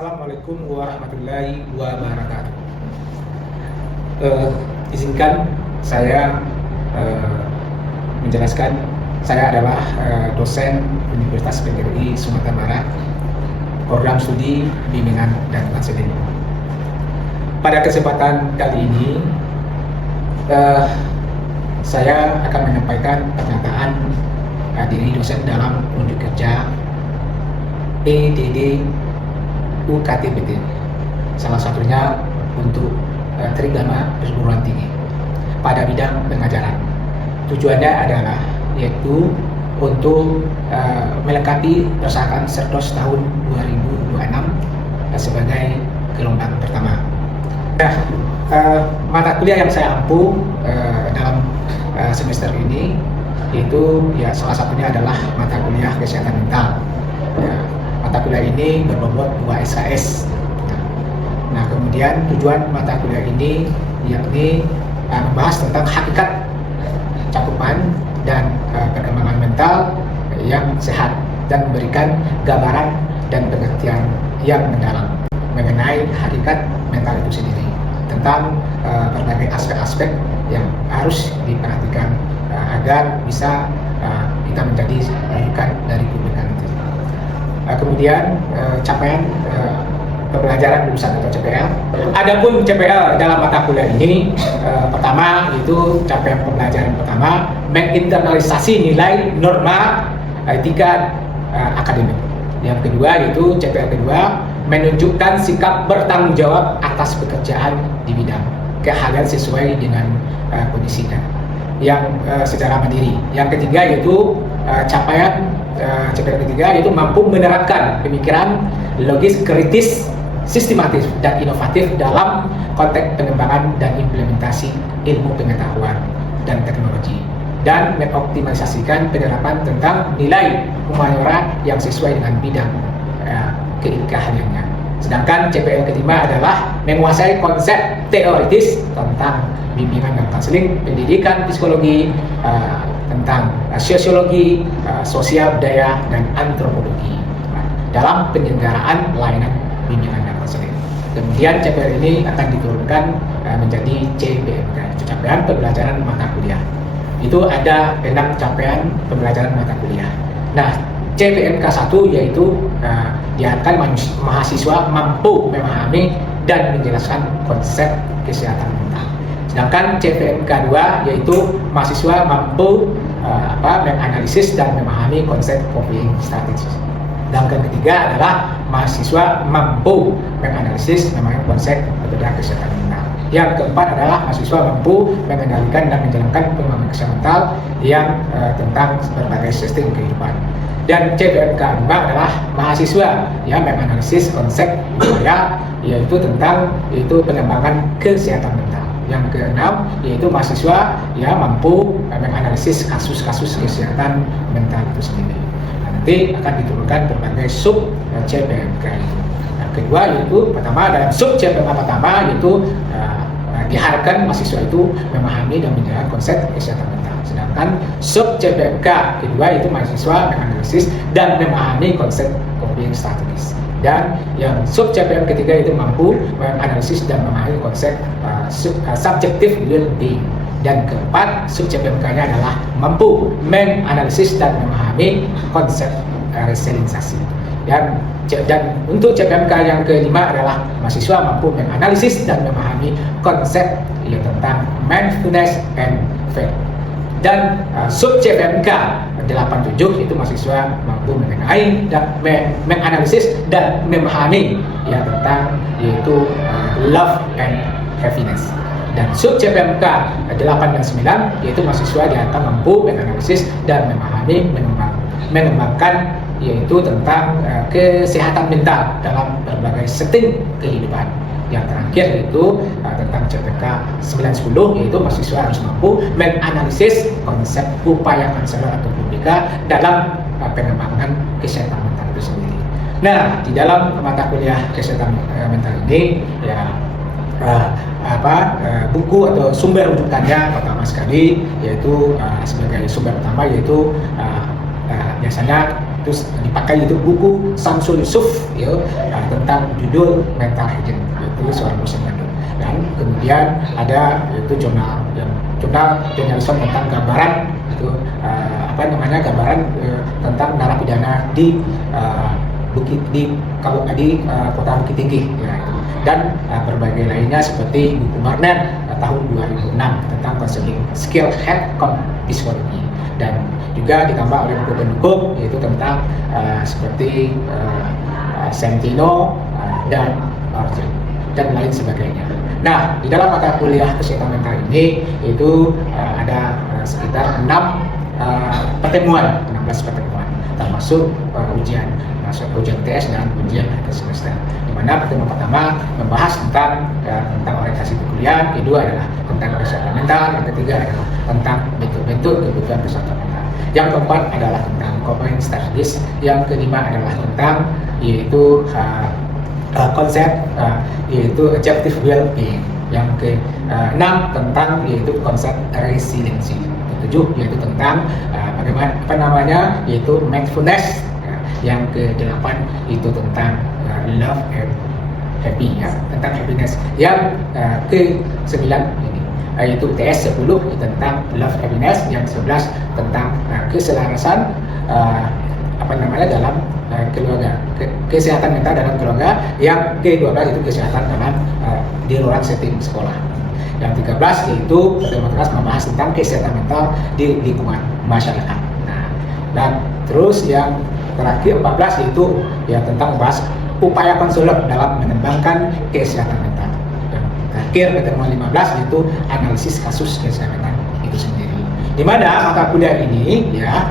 Assalamualaikum warahmatullahi wabarakatuh. Izinkan saya menjelaskan. Saya adalah dosen Universitas PGRI Sumatera Barat, program studi bimbingan dan konseling. Pada kesempatan kali ini, saya akan menyampaikan pernyataan diri dosen dalam unjuk kerja PDD UKT-PT, salah satunya untuk Trigama Perguruan Tinggi pada bidang pengajaran. Tujuannya adalah yaitu untuk melengkapi persyaratan Serdos tahun 2026 sebagai gelombang pertama. Mata kuliah yang saya ampu dalam semester ini yaitu salah satunya adalah mata kuliah kesehatan mental. Mata kuliah ini berbobot 2 SKS. Nah, kemudian tujuan mata kuliah ini yakni membahas tentang hakikat cakupan dan perkembangan mental yang sehat dan memberikan gambaran dan pengertian yang mendalam mengenai hakikat mental itu sendiri, tentang berbagai aspek-aspek yang harus diperhatikan agar bisa kita menjadi rujukan dari publik nanti. Kemudian capaian pembelajaran lulusan atau CPL. Adapun CPL dalam mata kuliah ini, pertama itu capaian pembelajaran pertama menginternalisasi nilai norma etika akademik. Yang kedua yaitu CPL kedua menunjukkan sikap bertanggung jawab atas pekerjaan di bidang keahlian sesuai dengan kondisinya yang secara mandiri. Yang ketiga yaitu capaian CPL ketiga yaitu mampu menerapkan pemikiran logis, kritis, sistematis dan inovatif dalam konteks pengembangan dan implementasi ilmu pengetahuan dan teknologi, dan mengoptimalisasikan penerapan tentang nilai humaniora yang sesuai dengan bidang keahliannya. Sedangkan CPL kelima adalah menguasai konsep teoritis tentang bimbingan dan konseling, pendidikan, psikologi, tentang sosiologi, sosial budaya, dan antropologi dalam penyelenggaraan layanan bimbingan dan konseling. Kemudian CPL ini akan diturunkan menjadi CPMK, capaian pembelajaran mata kuliah. Itu ada 6 capaian pembelajaran mata kuliah. Nah, CPMK 1 yaitu diharapkan mahasiswa mampu memahami dan menjelaskan konsep kesehatan mental. Sedangkan CPMK 2 yaitu mahasiswa mampu menganalisis dan memahami konsep coping strategy. Dan yang ketiga adalah mahasiswa mampu menganalisis memahami konsep metode kesehatan mental. Yang keempat adalah mahasiswa mampu mengendalikan dan menjalankan pengembangan kesehatan mental yang tentang berbagai sistem kehidupan. Dan CPMK 5 adalah mahasiswa menganalisis konsep budaya yaitu tentang pengembangan kesehatan mental. Yang keenam yaitu mahasiswa mampu menganalisis kasus-kasus kesehatan mental itu sendiri. Nanti akan diturunkan berbagai sub CPMK itu. Yang kedua yaitu pertama dalam sub CPMK pertama yaitu diharapkan mahasiswa itu memahami dan menjalankan konsep kesehatan mental. Sedangkan sub CPMK kedua yaitu mahasiswa menganalisis dan memahami konsep coping strategis. Dan yang sub CPM ketiga itu mampu menganalisis dan memahami konsep subjective well-being. Dan keempat, sub CPMK-nya adalah mampu menganalisis dan memahami konsep resiliensi. Dan untuk CPMK yang kelima adalah mahasiswa mampu menganalisis dan memahami konsep tentang mindfulness and faith. Dan sub CPMK 87 itu mahasiswa mampu mengenai dan menganalisis dan memahami tentang yaitu love and happiness. Dan sub CPMK 8 dan 9 yaitu mahasiswa diharapkan mampu menganalisis dan memahami mengembangkan yaitu tentang kesehatan mental dalam berbagai setting kehidupan. Yang terakhir yaitu tentang CPMK 9-10 yaitu mahasiswa harus mampu menganalisis konsep upaya konselor atau publika dalam pengembangan kesehatan mental itu sendiri. Nah, di dalam mata kuliah kesehatan mental ini buku atau sumber rujukannya pertama sekali yaitu sebagai sumber utama yaitu biasanya Terus dipakai itu buku Samsul Yusuf ya, tentang judul Mental Hygiene, itu seorang dosen Bandung. Dan kemudian ada itu jurnal jurnalisme tentang gambaran itu gambaran tentang narapidana di kota Bukit Tinggi ya, itu. Dan berbagai lainnya seperti buku Marner tahun 2006 tentang counseling skill head psikologi, dan juga ditambah oleh buku pendukung yaitu tentang seperti Sentino dan Arjen dan lain sebagainya. Nah, di dalam mata kuliah kesehatan mental ini itu ada sekitar 16 pertemuan, termasuk ujian UTS dan ujian akhir semester. Di mana pertemuan pertama membahas tentang orientasi perkuliahan, kedua adalah tentang kesehatan mental, yang ketiga adalah tentang bentuk-bentuk kebutuhan kesehatan mental. Yang keempat adalah tentang coping strategies, yang kelima adalah tentang yaitu konsep yaitu objective well-being, yang keenam tentang yaitu konsep resiliency, ketujuh yaitu tentang yaitu mindfulness, yang ke-8 itu tentang love and happy ya, tentang happiness. Yang ke-9 ini yaitu TS 10 tentang love happiness, yang 11 tentang keselarasan dalam keluarga, kesehatan mental dalam keluarga. Yang ke-12 itu kesehatan dalam di luar setting sekolah. Yang 13 yaitu membahas tentang kesehatan mental di lingkungan masyarakat. Nah, dan terus yang terakhir 14 yaitu ya tentang membahas upaya konselor dalam mengembangkan kesehatan mental. Dan terakhir pertemuan 15 yaitu analisis kasus kesehatan mental itu sendiri. Di mana mata kuliah ini ya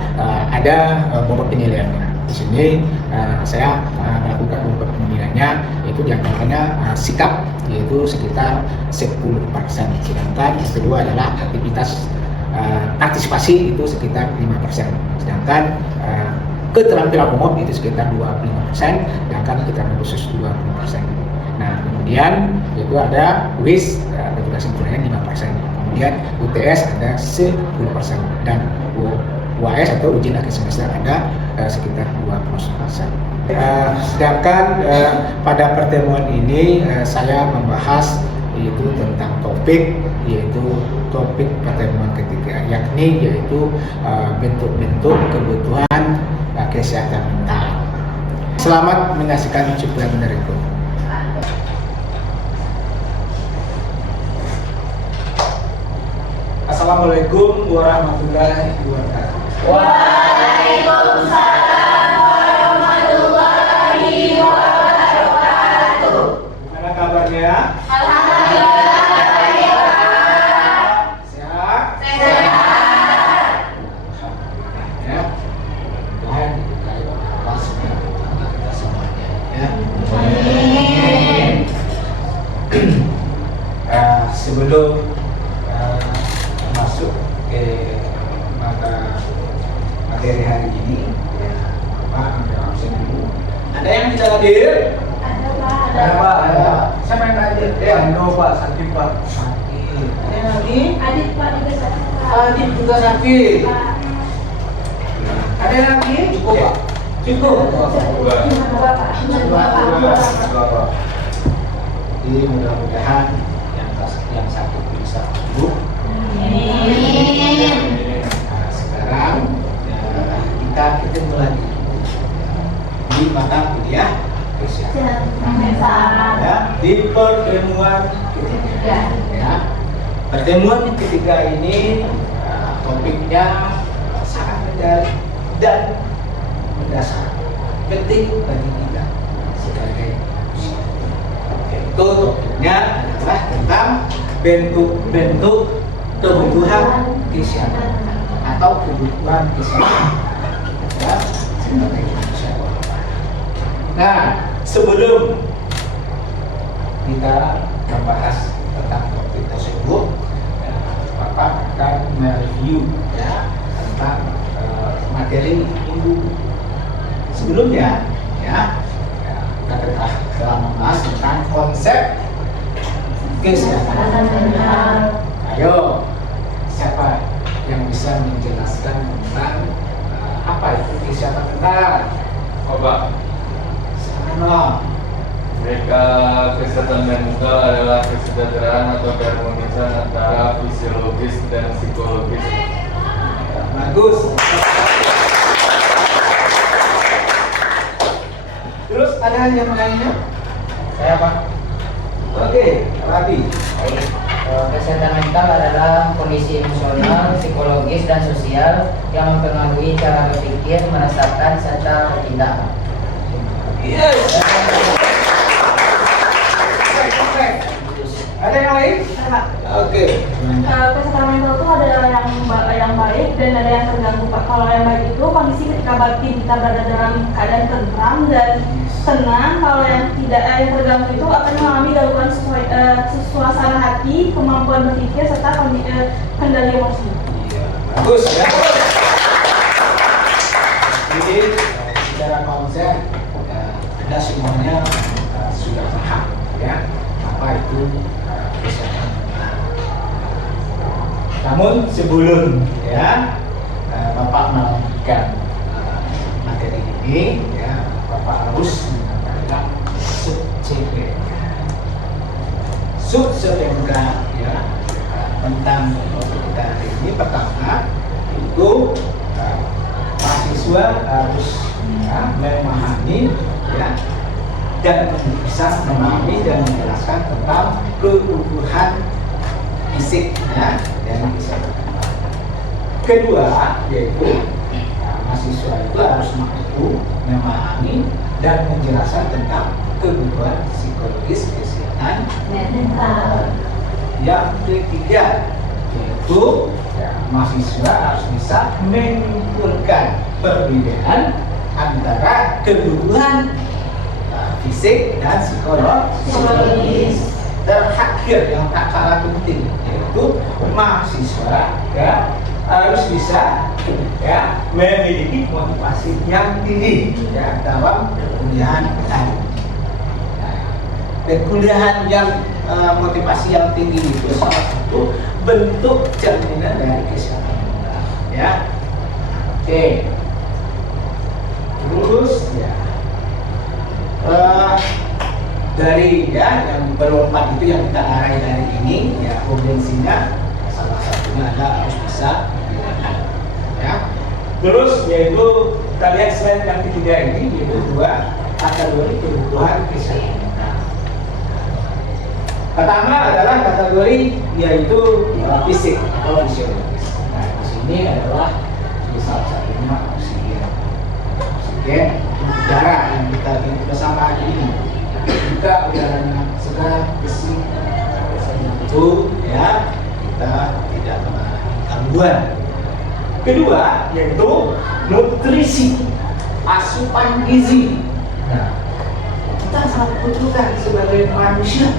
ada bobot penilaiannya. Di sini saya melakukan beberapa penilaiannya, yaitu diantaranya sikap yaitu sekitar 10%, sedangkan yang kedua adalah aktivitas partisipasi itu sekitar 5%, sedangkan keterampilan umum itu sekitar 25%, sedangkan keterampilan khusus 20%. Nah, kemudian itu ada WIS petugas sempurnanya 5%, kemudian UTS ada 10%, dan UAS atau ujian akhir semester ada sekitar 20%. Sedangkan pada pertemuan ini saya membahas yaitu tentang topik pertemuan ketiga, yakni yaitu bentuk-bentuk kebutuhan kesehatan mental. Selamat menyaksikan cuplikan berikut. Assalamualaikum warahmatullahi wabarakatuh. Waalaikumsalam warahmatullahi wabarakatuh. Gimana kabarnya? Alhamdulillah baik. Sehat? Sehat. Ya. Tuhan diberkahi Allah SWT kita semuanya. Ya. Amin. Sebelum masuk ke materi hari ini, ya, Pak ambil absen dulu. Ada yang bisa hadir? Ada Pak. Ada Pak, ada. Siapa yang hadir? No Pak, sakit Pak. Sakit. Ada yang lagi? Adit Pak juga sakit Pak. Adit juga sakit. Pak. Ada yang lagi? Cukup Pak. Cukup. Cuma dua Pak. Jadi mudah-mudahan yang sakit bisa sembuh. Amin. Nah, sekarang kita ketemu lagi di mata kuliah kesehatan. Ya, di pertemuan ketiga. Ya. Pertemuan ketiga ini topiknya sangat menarik dan mendasar, penting bagi kita sebagai manusia. Yaitu topiknya adalah tentang bentuk-bentuk kebutuhan kesehatan atau kebutuhan kesehatan ya, sebagai manusia. Nah, sebelum kita membahas tentang topik tersebut, ya, Bapak akan mereview ya tentang materi minggu sebelumnya. Ya, kita telah membahas tentang konsep kesehatan mental. Ayo, siapa yang bisa menjelaskan tentang apa itu kesehatan mental? mental. Coba. Sama. Mereka kesehatan mental adalah kesejahteraan atau keharmonisan antara fisiologis dan psikologis. Bagus. Terus ada yang lainnya? Saya Pak. Oke, Rabi. Baik. Kesehatan mental adalah kondisi emosional, psikologis, dan sosial yang mempengaruhi cara berpikir, merasakan, serta bertindak. Yes. Ada yang lain? Oke. Kesehatan mental itu ada yang baik dan ada yang terganggu Pak. Kalau yang baik itu kondisi ketika batin kita berada dalam keadaan tentram dan tenang. Kalau yang tidak yang terganggu itu akan mengalami gangguan suasana hati, kemampuan berpikir serta kendali emosi. Bagus ya. Jadi secara konsep Anda semuanya sudah paham ya apa itu kesehatan mental. Namun sebelum ya Bapak melanjutkan materi ini ya Bapak harus mendapatkan sub-CPK ya tentang untuk kita hari ini. Pertama itu mahasiswa harus memahami ya dan bisa memahami dan menjelaskan tentang kebutuhan fisik ya dan kesehatan. Kedua yaitu mahasiswa itu harus mampu memahami dan menjelaskan tentang kebutuhan psikologis kesehatan mental. Yang ketiga yaitu mahasiswa harus bisa menyimpulkan perbedaan antara kebutuhan fisik dan psikologis. Terakhir yang tak kalah penting yaitu mahasiswa ya harus bisa ya memiliki motivasi yang tinggi ya dalam perkuliahan tadi. Perkuliahan yang motivasi yang tinggi itu salah satu bentuk jaminan dari kesehatan mental ya. Oke. Terus ya dari ya yang berempat itu yang kita arahi dari ini ya kompetensinya salah satunya adalah harus bisa membedakan ya. Terus yaitu kita lihat slide yang ketiga ini yaitu dua kategori kebutuhan kesehatan mental. Pertama adalah kategori yaitu fisik atau fisiologis. Nah di sini adalah salah satunya oksigen udara yang kita hidup bersama hari ini. Jika udaranya segar, bersih, itu ya kita tidak mengalami gangguan. Kedua yaitu nutrisi, asupan gizi. Nah, kita sangat butuhkan sebagai manusia,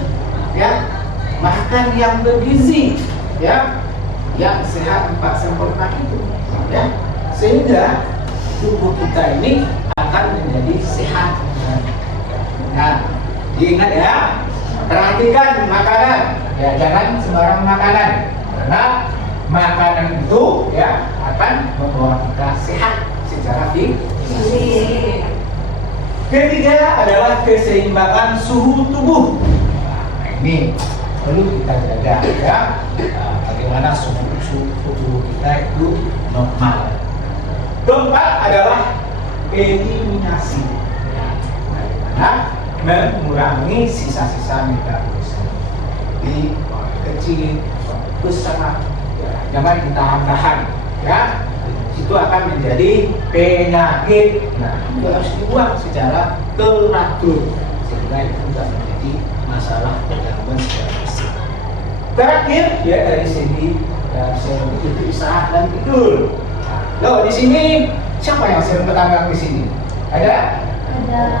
ya makan yang bergizi, ya yang sehat 4 sempurna itu, ya sehingga tubuh kita ini akan menjadi sehat. Nah, diingat ya, perhatikan makanan, ya jangan sembarang makanan, karena makanan itu ya akan membawa kita sehat secara fisik. Ketiga adalah keseimbangan suhu tubuh. Nah, ini perlu kita jaga ya, bagaimana suhu tubuh kita itu normal. Keempat adalah eliminasi, bagaimana mengurangi sisa-sisa metabolisme di kecil besar ya, jangan ditahan-tahan ya, itu akan menjadi penyakit. Nah itu harus dibuang secara teratur sehingga itu tidak menjadi masalah gangguan secara fisik. Terakhir ya dari segi ya, itu istirahat dan tidur. Loh di sini siapa yang sering bertanggung di sini? Ada?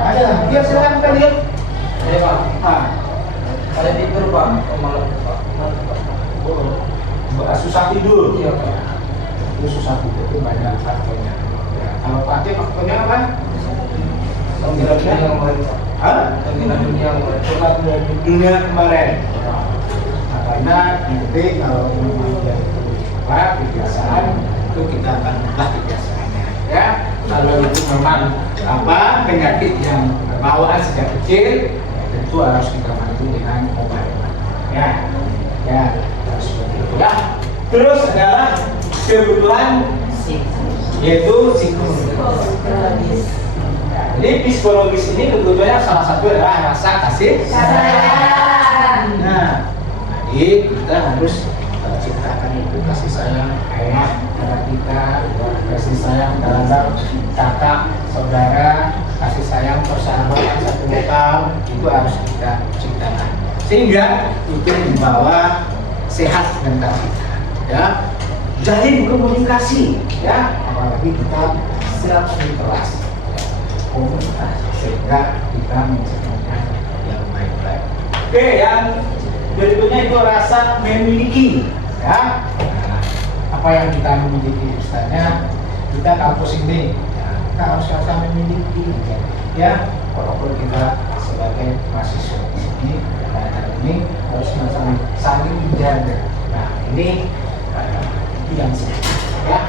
Ada. Dia silakan kita lihat. Ada Pak. Ada tidur Pak. Malam Pak. Oh, susah tidur. Iya Pak. Itu susah tidur itu banyak faktornya. Ya, kalau Pak faktornya apa? Dunia kemarin Pak. Dunia kemarin. Nah, karena nanti kalau memang dari kebiasaan itu kita akan ubah kebiasaannya ya. kalau itu memang penyakit yang bawaan sejak kecil, tentu harus kita bantu dengan obat. Ya, harus seperti itu. Ya. Terus adalah kebutuhan yaitu psikologis. Jadi psikologis ini kebutuhannya salah satu adalah rasa kasih sayang. Nah, jadi kita harus ciptakan itu kasih sayang ayah kepada kita, kasih sayang terhadap kakak, saudara, kasih sayang persahabatan satu lokal, itu harus kita ciptakan sehingga itu membawa sehat mental kita. Ya, jalin komunikasi, ya, apalagi kita siap kelas komunikasi sehingga kita menciptakan yang baik-baik. Oke, yang berikutnya itu rasa memiliki, ya. Apa yang kita memiliki misalnya kita kampus ini, ya, kita harus rasa memiliki, ya. Walaupun kita sebagai mahasiswa di sini, ini harus saling menjaga. Nah, ini itu yang ya.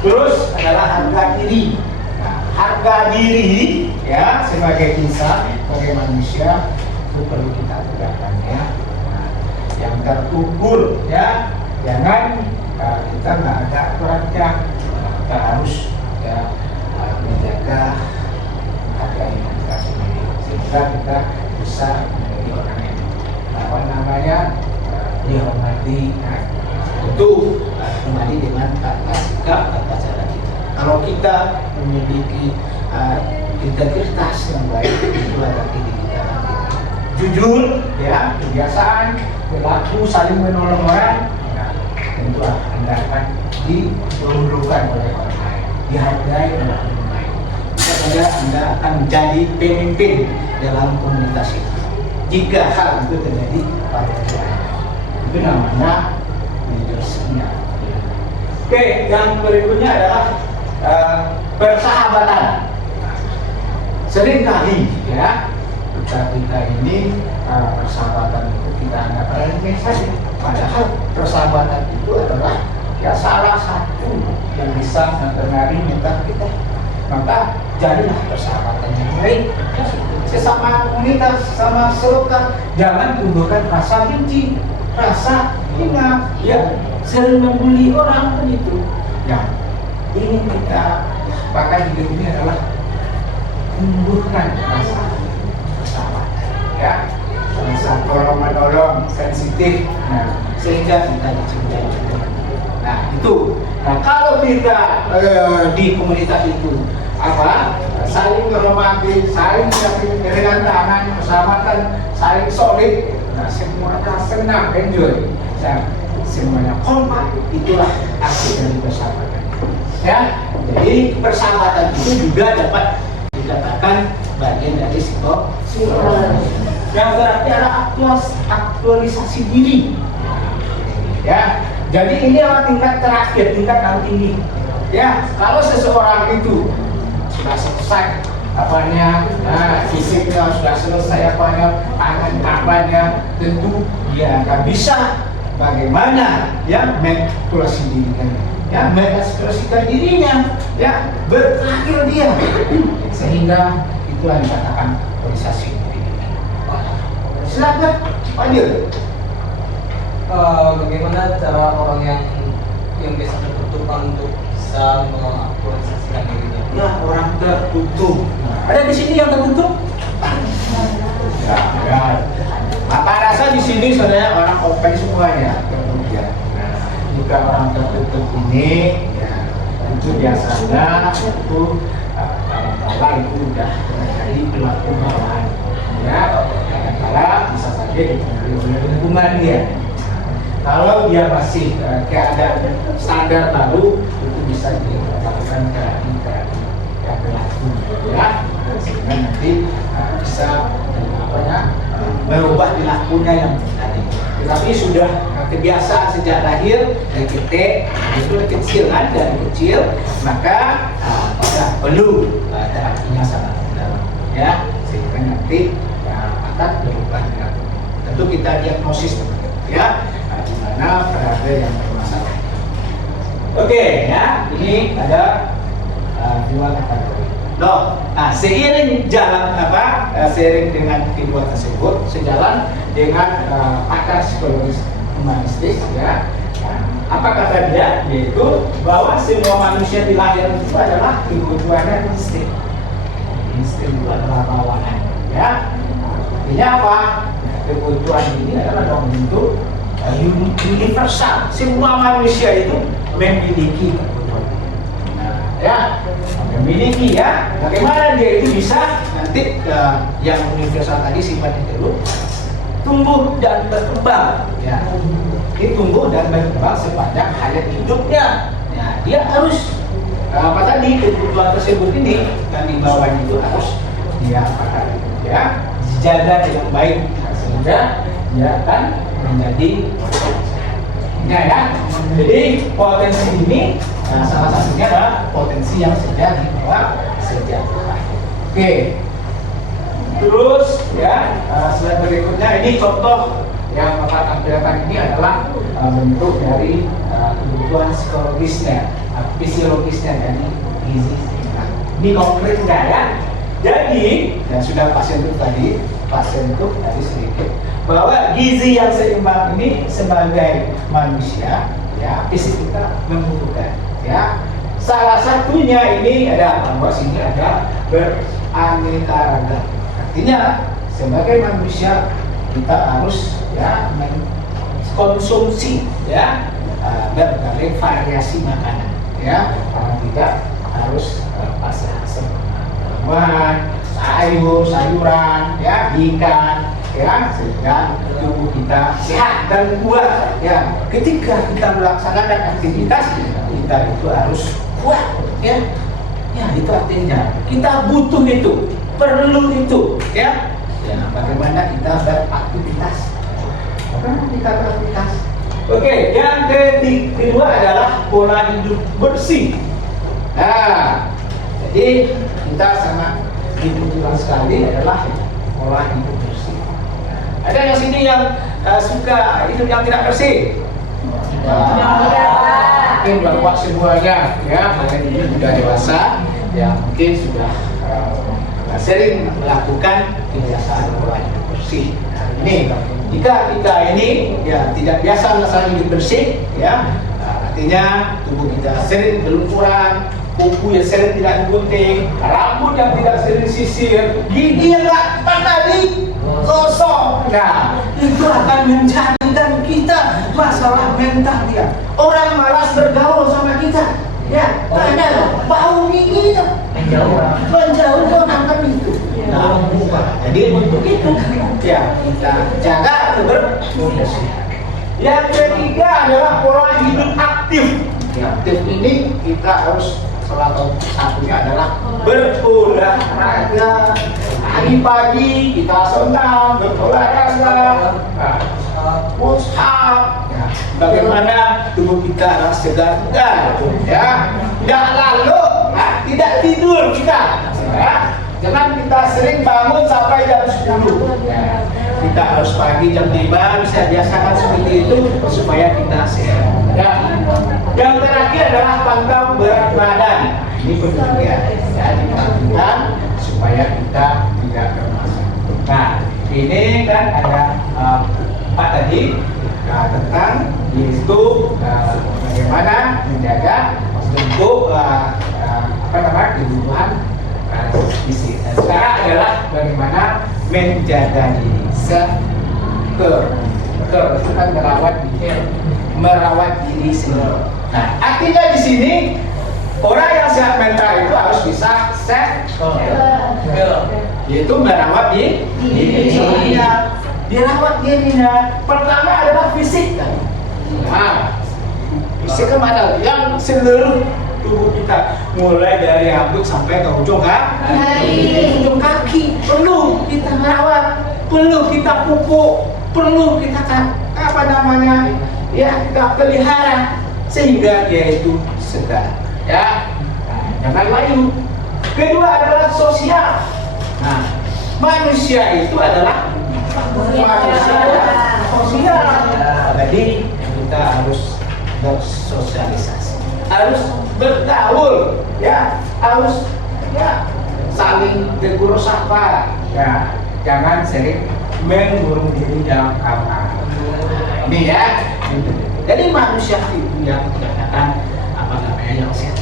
Terus adalah harga diri. Nah, harga diri, ya, sebagai insan, sebagai manusia itu perlu kita tegakkan, ya. Nah, yang terukur, ya, jangan kita nggak ada aturannya. Kita harus, ya, menjaga harga diri kita sendiri sehingga kita bisa menjadi orang yang dihormati. Nah, itu kembali dengan tata sikap, tata cara kita. Kalau kita memiliki integritas yang baik, itu adalah diri kita nanti jujur, ya, kebiasaan, berlaku, saling menolong orang. Nah, tentu Anda akan diperlukan oleh orang lain, dihargai oleh orang lain. Bisa saja Anda akan menjadi pemimpin dalam komunitas itu jika hal itu terjadi pada orang lain. Itu namanya leadership-nya. Oke, yang berikutnya adalah persahabatan. Seringkali, ya, kita ini persahabatan itu kita anggap remeh saja. Padahal persahabatan itu adalah, ya, salah satu yang bisa mempengaruhi mental kita. Maka jadilah persahabatan yang baik, sesama komunitas, sesama selokal. Jangan tumbuhkan rasa benci, rasa hina, ya, sering membuli orang kan itu. Ya, ini kita pakai hidup ini adalah tumbuhkan rasa persahabatan, ya, rasa tolong menolong, sensitif, nah, sehingga kita dicintai. Nah, itu. Nah, kalau kita di komunitas itu saling menghormati, saling dengan tangan, persahabatan, saling solid, nah, semuanya senang, enjoy, nah, semuanya kompak. Itulah arti dari persahabatan, ya. Jadi persahabatan itu juga dapat dikatakan bagian dari psikologi, yang berarti adalah aktualisasi diri, ya. Jadi ini adalah tingkat terakhir, tingkat tertinggi, ya. Kalau seseorang itu sudah selesai fisiknya sudah selesai apanya, tentu dia akan bisa bagaimana, ya, mengeksplorasi dirinya, ya, mengeksplorasikan dirinya, ya, berkarir dia, sehingga itulah yang dikatakan aktualisasi diri. Silakan, Fadil. Bagaimana cara orang yang biasa tertutup untuk bisa mengaktualisasikan dirinya? Ya, orang tertutup. Ada di sini yang tertutup? Ya. Apa rasa di sini sebenarnya orang open semuanya, tertutup, ya. Nah, jika orang tertutup ini, ya, itu biasanya itu kalau itu sudah terjadi perilaku bawaan, ya. Kadang-kadang bisa saja dipengaruhi oleh lingkungan dia. Kalau dia masih keadaan standar baru, itu bisa dilakukan terapi yang berlaku, ya, sehingga nanti bisa berubah perilakunya yang tadi. Tetapi sudah kebiasaan sejak lahir dari itu kecil, kan, dari kecil, maka perlu terapinya sangat dalam, ya, sehingga nanti akan berubah perilaku. Tentu kita diagnosis, ya, di mana ada yang bermasalah. Oke, ya, ini ada dua kategori. Loh, nah seiring seiring dengan kedua tersebut, sejalan dengan pakar psikologis humanistis, ya. Apa kata dia? Yaitu bahwa semua manusia dilahirkan itu adalah kebutuhannya insting. Insting itu adalah bawaan, ya. Artinya apa? Kebutuhan ini adalah dalam bentuk universal. Semua manusia itu memiliki kebutuhan. Ya, memiliki, ya. Bagaimana dia itu bisa nanti yang universal tadi sifatnya itu tumbuh dan berkembang, ya. Dia tumbuh dan berkembang sepanjang hayat hidupnya. Ya, dia harus kebutuhan tersebut ini yang di bawah itu harus dia jaga dengan baik sehingga dia akan menjadi Jadi potensi ini salah satunya adalah potensi yang sudah dibawa sejak lahir. Oke. Terus ya, slide berikutnya ini contoh yang Bapak tampilkan ini adalah bentuk dari kebutuhan psikologisnya, fisiologisnya dari gizi seimbang. Ini konkret enggak ya? Jadi, yang sudah pasien itu tadi sedikit bahwa gizi yang seimbang ini sebagai manusia, ya, fisik kita membutuhkan, ya. Salah satunya ini ada bahwa sini ada beraneka ragam. Artinya sebagai manusia kita harus ya mengkonsumsi ya berbagai variasi makanan, ya. Tidak harus pasrah buah, sayuran, ya, ikan, ya, sehingga tubuh kita sehat dan kuat. Ya, ketika kita melaksanakan aktivitas kita itu harus kuat, ya. Ya, itu artinya kita butuh itu, perlu itu, ya. Ya, bagaimana kita beraktivitas? Bagaimana kita beraktivitas? Oke, yang kedua adalah pola hidup bersih. Nah, jadi kita sangat dibutuhkan sekali adalah pola hidup bersih. Ada yang sini yang suka hidup yang tidak bersih? Mungkin bapak semuanya, ya, kalian ini sudah dewasa, ya mungkin sudah sering melakukan kebiasaan pola hidup bersih. Nah, ini jika kita ini ya tidak biasa melaksanakan hidup bersih, ya, artinya tubuh kita sering berlumuran, kuku yang sering tidak digunting, rambut yang tidak sering sisir, gigi yang nggak pernah digosok. Nah, itu akan menjadikan kita masalah mental dia. Orang malas bergaul sama kita, ya, karena bau giginya menjauh orang itu. Nah, jadi untuk itu ya kita jaga kebersihan. Yang ketiga adalah pola hidup aktif. Aktif ini kita harus salah satunya adalah berolahraga. Pagi-pagi kita senam berolahraga, push up. Ya, bagaimana tubuh kita harus segar, ya. Tidak lalu, tidak tidur kita. Ya. Jangan kita sering bangun sampai jam 10. Ya. Kita harus pagi jam 5, bisa biasakan seperti itu supaya kita sehat. Ya. Yang terakhir adalah pantau berat badan. Ini penting ya, diperhatikan supaya kita tidak bermasalah. Nah, ini kan ada Pak tadi tentang yaitu bagaimana menjaga bentuk kebutuhan gizi. Dan sekarang adalah bagaimana menjaga diri itu kan merawat diri sendiri. Nah, artinya di sini orang yang sehat mental itu harus bisa yaitu merawat dirinya. Dirawat dirinya. Pertama adalah fisik. Nah, fisik kemana? Yang seluruh tubuh kita, mulai dari rambut sampai ke ujung kaki, perlu kita merawat, perlu kita pupuk, perlu kita kita pelihara sehingga dia itu segar, ya. Jangan layu. Kedua adalah sosial. Nah, manusia itu adalah manusia sosial. Jadi kita harus bersosialisasi, harus bergaul, ya, harus ya saling tegur sapa, ya jangan sering mengurung diri dalam kamar. Ini ya. Jadi manusia itu yang dikatakan apa namanya yang sehat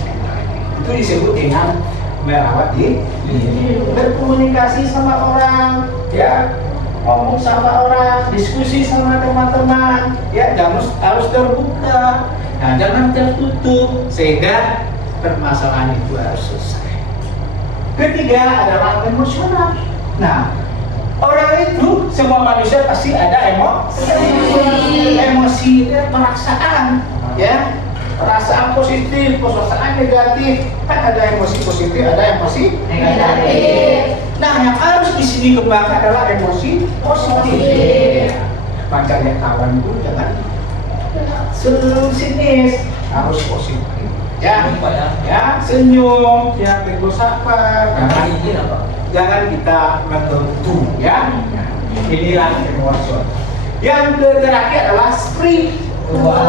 itu disebut dengan merawat diri, berkomunikasi sama orang, ya ngomong sama orang, diskusi sama teman-teman, ya harus terbuka, nah jangan tertutup sehingga permasalahan itu harus selesai. Ketiga adalah emosional. Nah, orang itu semua manusia pasti ada emosi dan perasaan, ya perasaan positif, perasaan negatif. Kan ada emosi positif, ada emosi negatif. Nah, yang harus di sini kembangkan adalah emosi positif. Macamnya kawan itu jangan sinis, harus positif. Ya, senyum, ya tegur sapa, jangan kita menentu, ya. Inilah emosi. Yang terakhir adalah spiritual.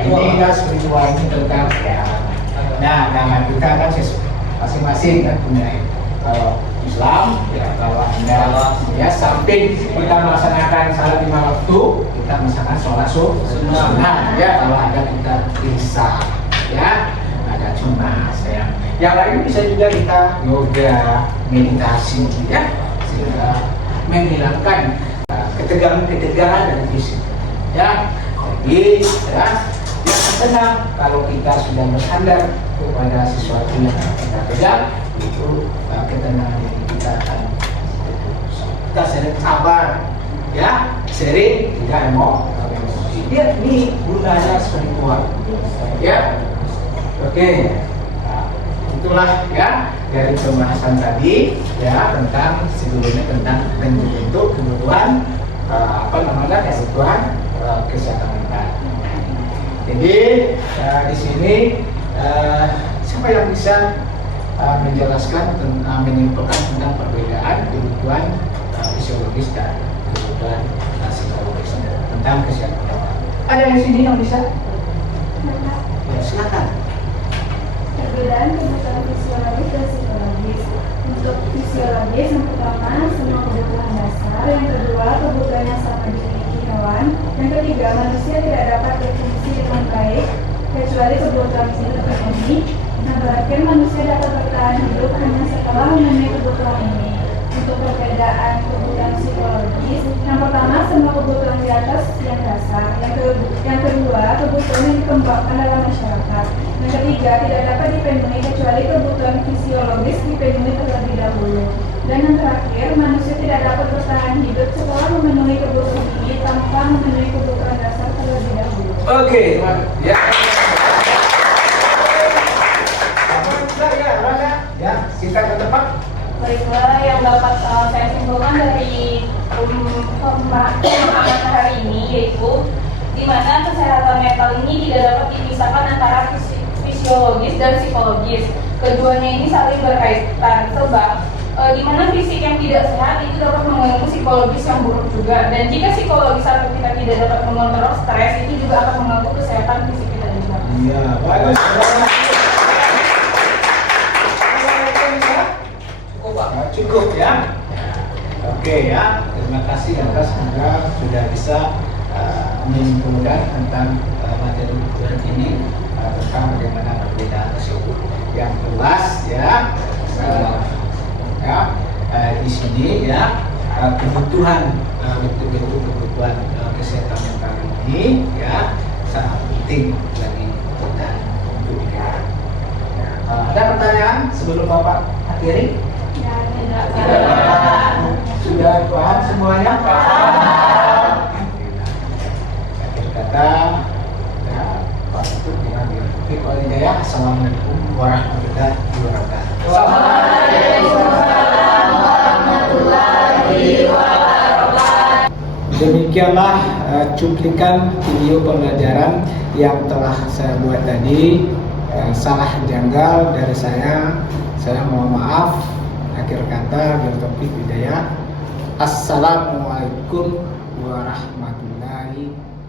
Ini kan spiritual ini tentang ya. Nah, nama kita kan masing-masing kan punya. Kalau Islam, ya kalau Anda ya samping kita melaksanakan salat 5 waktu, kita melaksanakan sholat sunnah. Ya kalau ada kita bisa, ya ada cuma saya. Yang lain bisa juga kita yoga, meditasi, ya sehingga menghilangkan ketegangan dari fisik. Ya, jadi ya yang tenang kalau kita sudah bersandar kepada sesuatu yang kita pegang itu ketenangan ini kita akan kita sering sabar, ya sering tidak emosi. Dia ini gunanya spiritual, ya. Oke, nah, itulah ya dari pembahasan tadi ya tentang sebelumnya tentang bentuk kebutuhan kebutuhan kesehatan mental. Jadi di sini siapa yang bisa menjelaskan tentang menyimpulkan tentang perbedaan kebutuhan fisiologis dan kebutuhan psikologis tentang kesehatan mental? Ada yang di sini yang bisa? Ya, silakan. Perbedaan kebutuhan fisiologis dan psikologis. Untuk fisiologis, yang pertama semua kebutuhan dasar, yang kedua kebutuhan yang sama dimiliki hewan, yang ketiga manusia tidak dapat berfungsi dengan baik kecuali kebutuhan ini terpenuhi, yang terakhir manusia dapat bertahan hidup hanya setelah memenuhi kebutuhan ini. Untuk perbedaan kebutuhan psikologis, yang pertama semua kebutuhan di atas yang dasar, yang kedua kebutuhan yang dikembangkan dalam masyarakat, yang ketiga tidak dapat dipenuhi kecuali kebutuhan fisiologis dipenuhi terlebih dahulu, dan yang terakhir manusia tidak dapat bertahan hidup setelah memenuhi kebutuhan ini tanpa memenuhi kebutuhan dasar terlebih dahulu. Oke, ya. Ya, singkat dan tepat. Baiklah, yang dapat saya simpulkan dari pembahasan hari ini yaitu di mana kesehatan mental ini tidak dapat dipisahkan antara fisiologis dan psikologis. Keduanya ini saling berkaitan sebab di mana fisik yang tidak sehat itu dapat mengganggu psikologis yang buruk juga, dan jika psikologis atau kita tidak dapat mengontrol stres itu juga akan mengganggu kesehatan fisik kita juga. Iya, bagus. Cukup ya. Oke ya, terima kasih atas Anda sudah bisa menyimpulkan tentang materi ini tentang bagaimana perbedaan tersebut. Yang jelas ya, di sini ya kebutuhan betul-betul kebutuhan kesehatan mental ini ya sangat penting bagi kita untuk kita. Ada pertanyaan sebelum Bapak akhiri? Sudah paham semuanya? Akhir kata ya, Pak itu dengan Fiqh Hidayah. Assalamualaikum warahmatullahi wabarakatuh. Waalaikumsalam warahmatullahi wabarakatuh. Demikianlah cuplikan video pembelajaran yang telah saya buat tadi. Salah janggal dari saya mohon maaf. Akhir kata, bertaufiq hidayah. Assalamualaikum warahmatullahi wabarakatuh.